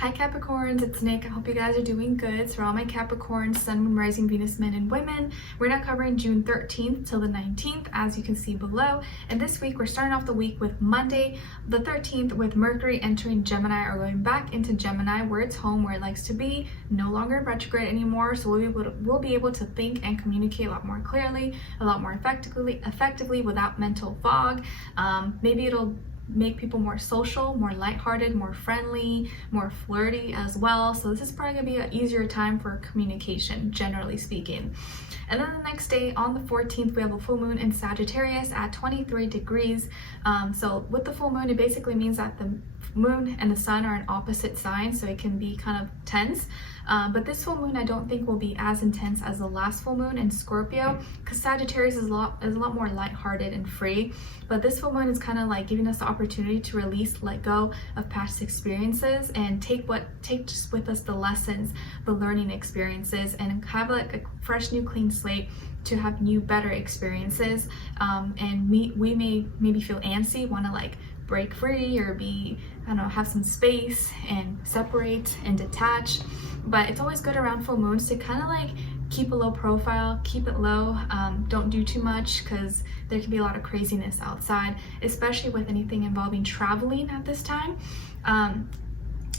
Hi Capricorns, it's Nick. I hope you guys are doing good. So for all my Capricorn, Sun, Moon, Rising, Venus, men, and women, we're now covering June 13th till the 19th, as you can see below. And this week, we're starting off the week with Monday, the 13th, with Mercury entering Gemini or going back into Gemini, where it's home, where it likes to be, no longer in retrograde anymore. So we'll be able to think and communicate a lot more clearly, a lot more effectively without mental fog. Maybe it'll make people more social, more lighthearted, more friendly, more flirty as well. So this is probably gonna be an easier time for communication, generally speaking. And then the next day on the 14th, we have a full moon in Sagittarius at 23 degrees. So with the full moon, it basically means that the moon and the sun are in opposite signs, so it can be kind of tense. But this full moon I don't think will be as intense as the last full moon in Scorpio, because Sagittarius is a lot more lighthearted and free. But this full moon is kind of like giving us the opportunity to release, let go of past experiences and take just with us the lessons, the learning experiences, and have like a fresh new clean slate to have new better experiences. And we may maybe feel antsy, want to like break free or be, I don't know, have some space and separate and detach. But it's always good around full moons to kind of like keep a low profile, keep it low, don't do too much, because there can be a lot of craziness outside, especially with anything involving traveling at this time.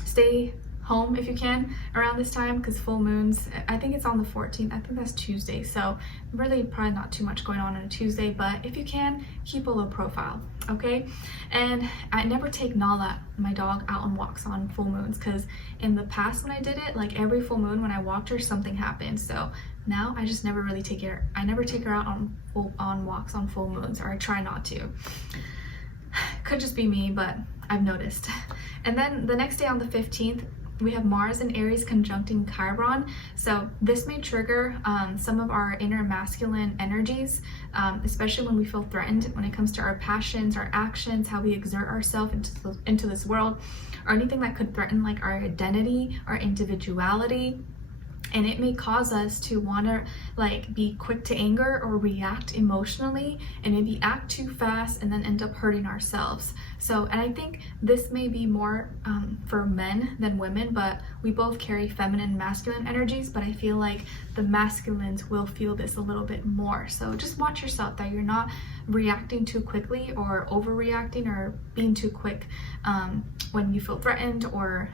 Stay home if you can around this time, because full moons, I think it's on the 14th, I think that's Tuesday, so really probably not too much going on a Tuesday, but if you can, keep a low profile, okay? And I never take Nala, my dog, out on walks on full moons, because in the past when I did it, like every full moon when I walked her, something happened. So now I just never really take her, I never take her out on walks on full moons, or I try not to. Could just be me, but I've noticed. And then the next day on the 15th, we have Mars and Aries conjuncting Chiron. So this may trigger some of our inner masculine energies, especially when we feel threatened when it comes to our passions, our actions, how we exert ourselves into this world, or anything that could threaten like our identity, our individuality. And it may cause us to want to like be quick to anger or react emotionally, and maybe act too fast and then end up hurting ourselves. So, and I think this may be more for men than women, but we both carry feminine and masculine energies, but I feel like the masculines will feel this a little bit more. So just watch yourself that you're not reacting too quickly or overreacting or being too quick when you feel threatened or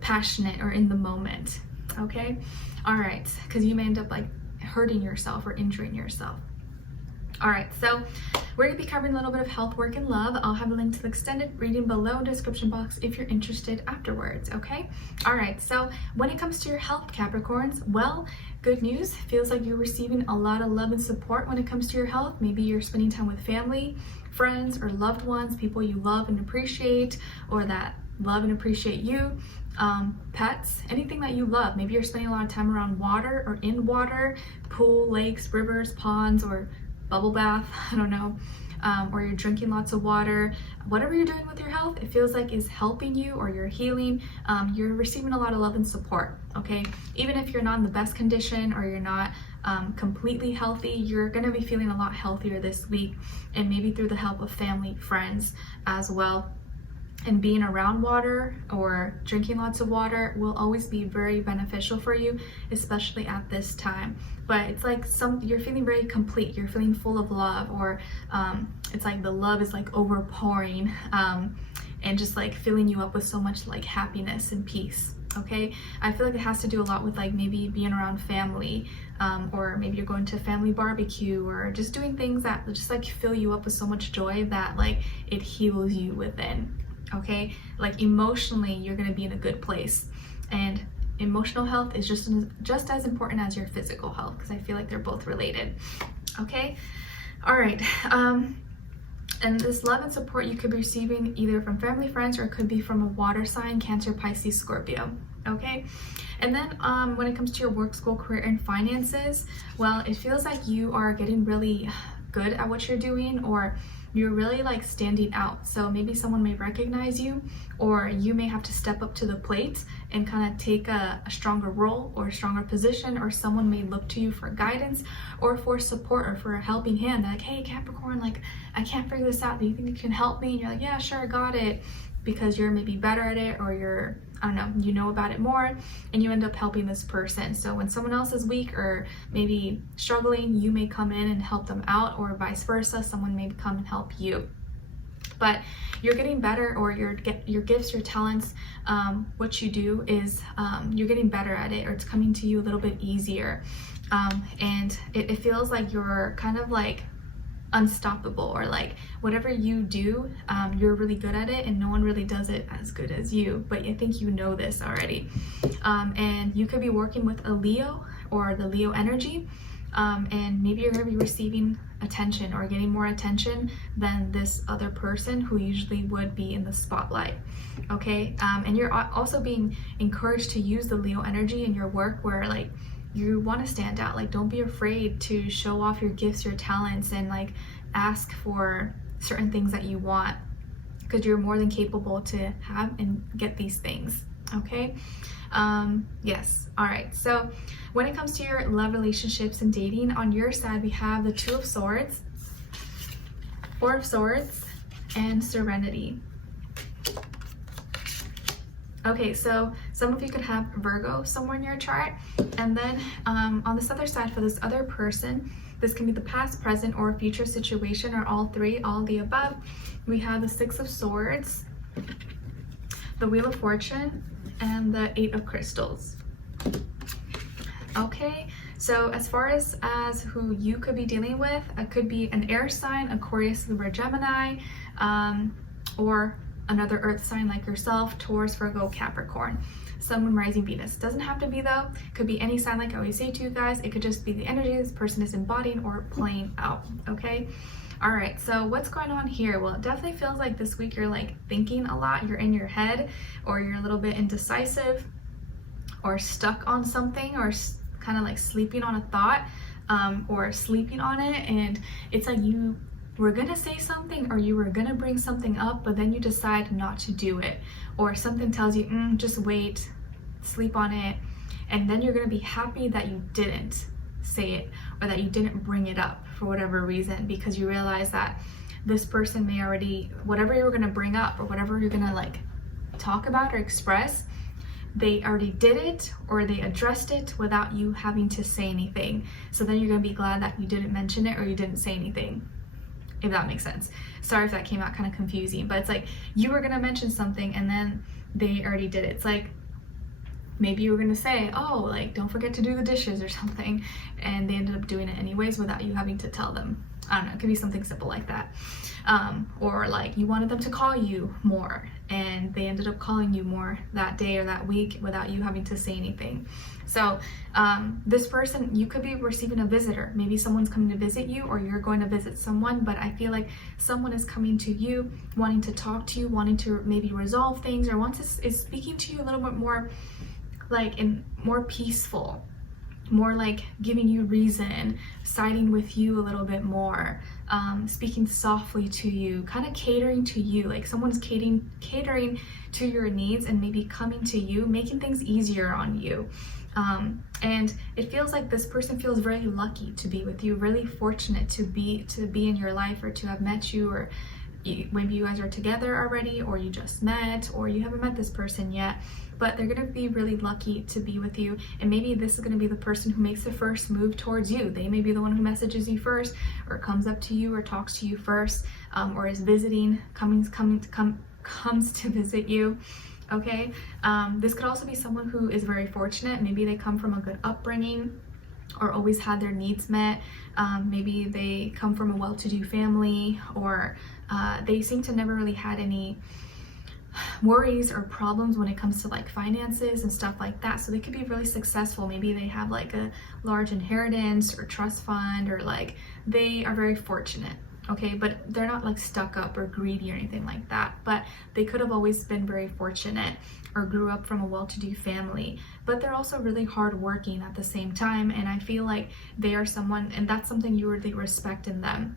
passionate or in the moment. Okay, all right, because you may end up like hurting yourself or injuring yourself. All right, so we're gonna be covering a little bit of health, work, and love. I'll have a link to the extended reading below in the description box if you're interested afterwards, okay? All right, so when it comes to your health, Capricorns, well, good news, feels like you're receiving a lot of love and support when it comes to your health. Maybe you're spending time with family, friends, or loved ones, people you love and appreciate, or that love and appreciate you. Pets, anything that you love. Maybe you're spending a lot of time around water or in water, pool, lakes, rivers, ponds, or bubble bath, I don't know, or you're drinking lots of water. Whatever you're doing with your health, it feels like is helping you, or you're healing. You're receiving a lot of love and support, okay? Even if you're not in the best condition or you're not completely healthy, you're gonna be feeling a lot healthier this week, and maybe through the help of family, friends as well. And being around water or drinking lots of water will always be very beneficial for you, especially at this time. But it's like you're feeling very complete, you're feeling full of love, or it's like the love is like overpouring and just like filling you up with so much like happiness and peace. Okay, I feel like it has to do a lot with like maybe being around family, or maybe you're going to a family barbecue, or just doing things that just like fill you up with so much joy that like it heals you within. Okay, like emotionally you're going to be in a good place, and emotional health is just as important as your physical health, because I feel like they're both related. Okay, all right, and this love and support you could be receiving either from family, friends, or it could be from a water sign, Cancer, Pisces, Scorpio. Okay, and then when it comes to your work, school, career, and finances, well, it feels like you are getting really good at what you're doing, or you're really like standing out. So maybe someone may recognize you, or you may have to step up to the plate and kind of take a stronger role or a stronger position, or someone may look to you for guidance or for support or for a helping hand. They're like, hey Capricorn, like I can't figure this out, do you think you can help me? And you're like, yeah, sure, I got it. because you're maybe better at it, or you're, I don't know, you know about it more, and you end up helping this person. So when someone else is weak or maybe struggling, you may come in and help them out, or vice versa, someone may come and help you. But you're getting better, or your gifts, your talents, what you do is you're getting better at it, or it's coming to you a little bit easier. And it feels like you're kind of like unstoppable, or like whatever you do, you're really good at it, and no one really does it as good as you. But I think you know this already. And you could be working with a Leo, or the Leo energy, and maybe you're going to be receiving attention, or getting more attention than this other person who usually would be in the spotlight. Okay, and you're also being encouraged to use the Leo energy in your work, where like you want to stand out. Like, don't be afraid to show off your gifts, your talents, and like ask for certain things that you want, because you're more than capable to have and get these things. Okay, yes. All right, so when it comes to your love, relationships, and dating, on your side we have the Two of Swords, Four of Swords, and Serenity. Okay, so some of you could have Virgo somewhere in your chart, and then on this other side, for this other person, this can be the past, present, or future situation, or all three, all the above. We have the Six of Swords, the Wheel of Fortune, and the Eight of Crystals. Okay, so as far as who you could be dealing with, it could be an air sign, Aquarius, Libra, Gemini, or another earth sign like yourself, Taurus, Virgo, Capricorn, Sun, Moon, Rising, Venus. Doesn't have to be though. Could be any sign, like I always say to you guys. It could just be the energy this person is embodying or playing out. Okay. All right. So what's going on here? Well, it definitely feels like this week you're like thinking a lot. You're in your head, or you're a little bit indecisive, or stuck on something, or kind of like sleeping on a thought, or sleeping on it. And it's like you were gonna say something, or you were gonna bring something up, but then you decide not to do it, or something tells you, just wait, sleep on it, and then you're gonna be happy that you didn't say it, or that you didn't bring it up for whatever reason, because you realize that this person may already, whatever you were gonna bring up, or whatever you're gonna like talk about or express, they already did it, or they addressed it without you having to say anything. So then you're gonna be glad that you didn't mention it, or you didn't say anything, if that makes sense. Sorry if that came out kind of confusing, but it's like you were gonna mention something and then they already did it. It's like maybe you were gonna say, oh, like don't forget to do the dishes or something, and they ended up doing it anyways without you having to tell them. I don't know, it could be something simple like that. Or like you wanted them to call you more, and they ended up calling you more that day or that week without you having to say anything. So this person, you could be receiving a visitor. Maybe someone's coming to visit you, or you're going to visit someone, but I feel like someone is coming to you, wanting to talk to you, wanting to maybe resolve things, or is speaking to you a little bit more like in more peaceful, more like giving you reason, siding with you a little bit more, speaking softly to you, kind of catering to you, like someone's catering to your needs and maybe coming to you, making things easier on you. And it feels like this person feels very lucky to be with you, really fortunate to be in your life, or to have met you, or maybe you guys are together already, or you just met, or you haven't met this person yet, but they're going to be really lucky to be with you. And maybe this is going to be the person who makes the first move towards you. They may be the one who messages you first, or comes up to you, or talks to you first, or is visiting, comes to visit you. Okay, this could also be someone who is very fortunate. Maybe they come from a good upbringing, or always had their needs met. Maybe they come from a well-to-do family, or they seem to never really had any worries or problems when it comes to like finances and stuff like that. So they could be really successful. Maybe they have like a large inheritance or trust fund, or like they are very fortunate. Okay, but they're not like stuck up or greedy or anything like that, but they could have always been very fortunate, or grew up from a well-to-do family, but they're also really hardworking at the same time. And I feel like they are someone, and that's something you really respect in them.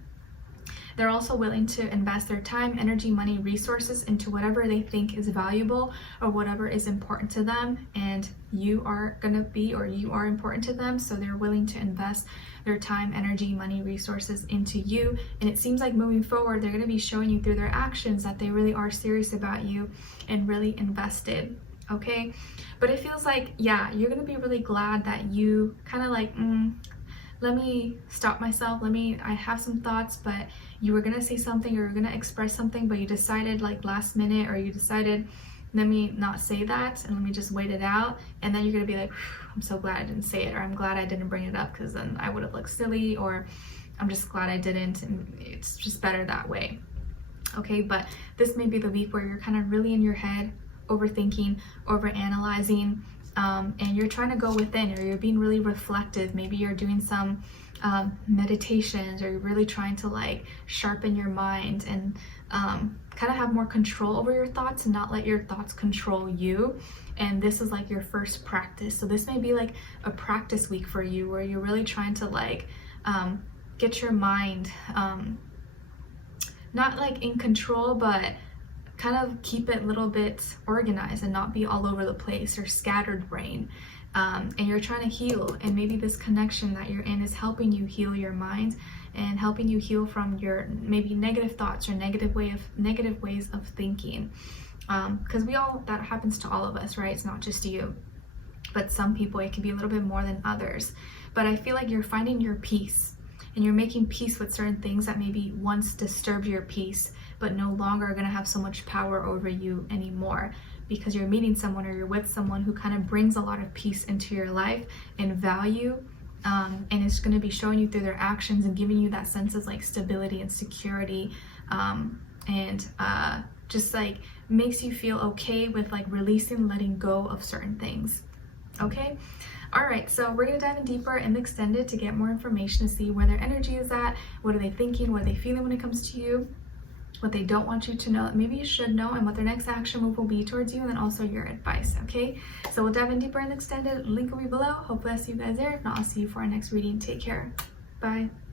They're also willing to invest their time, energy, money, resources into whatever they think is valuable or whatever is important to them. And you are going to be, or you are important to them. So they're willing to invest their time, energy, money, resources into you. And it seems like moving forward, they're going to be showing you through their actions that they really are serious about you and really invested. Okay, but it feels like, yeah, you're going to be really glad that you kind of like, let me stop myself. I have some thoughts, but you were going to say something, or you're going to express something, but you decided like last minute, or you decided, let me not say that and let me just wait it out. And then you're going to be like, I'm so glad I didn't say it, or I'm glad I didn't bring it up because then I would have looked silly, or I'm just glad I didn't, and it's just better that way. Okay, but this may be the week where you're kind of really in your head, overthinking, overanalyzing, and you're trying to go within, or you're being really reflective. Maybe you're doing some meditations, or you're really trying to like sharpen your mind and kind of have more control over your thoughts and not let your thoughts control you. And this is like your first practice. So this may be like a practice week for you, where you're really trying to like get your mind not like in control, but kind of keep it a little bit organized and not be all over the place or scattered brain. And you're trying to heal, and maybe this connection that you're in is helping you heal your mind and helping you heal from your maybe negative thoughts or negative ways of thinking. Because that happens to all of us, right? It's not just you, but some people it can be a little bit more than others. But I feel like you're finding your peace, and you're making peace with certain things that maybe once disturbed your peace, but no longer are going to have so much power over you anymore, because you're meeting someone, or you're with someone who kind of brings a lot of peace into your life and value, and it's going to be showing you through their actions and giving you that sense of like stability and security, and just like makes you feel okay with like releasing, letting go of certain things. Okay, all right, so we're going to dive in deeper in the extended to get more information, to see where their energy is at, what are they thinking, what are they feeling when it comes to you, what they don't want you to know, maybe you should know, and what their next action move will be towards you, and then also your advice. Okay, so we'll dive in deeper in the extended. Link will be below. Hopefully I'll see you guys there. If not, I'll see you for our next reading. Take care. Bye.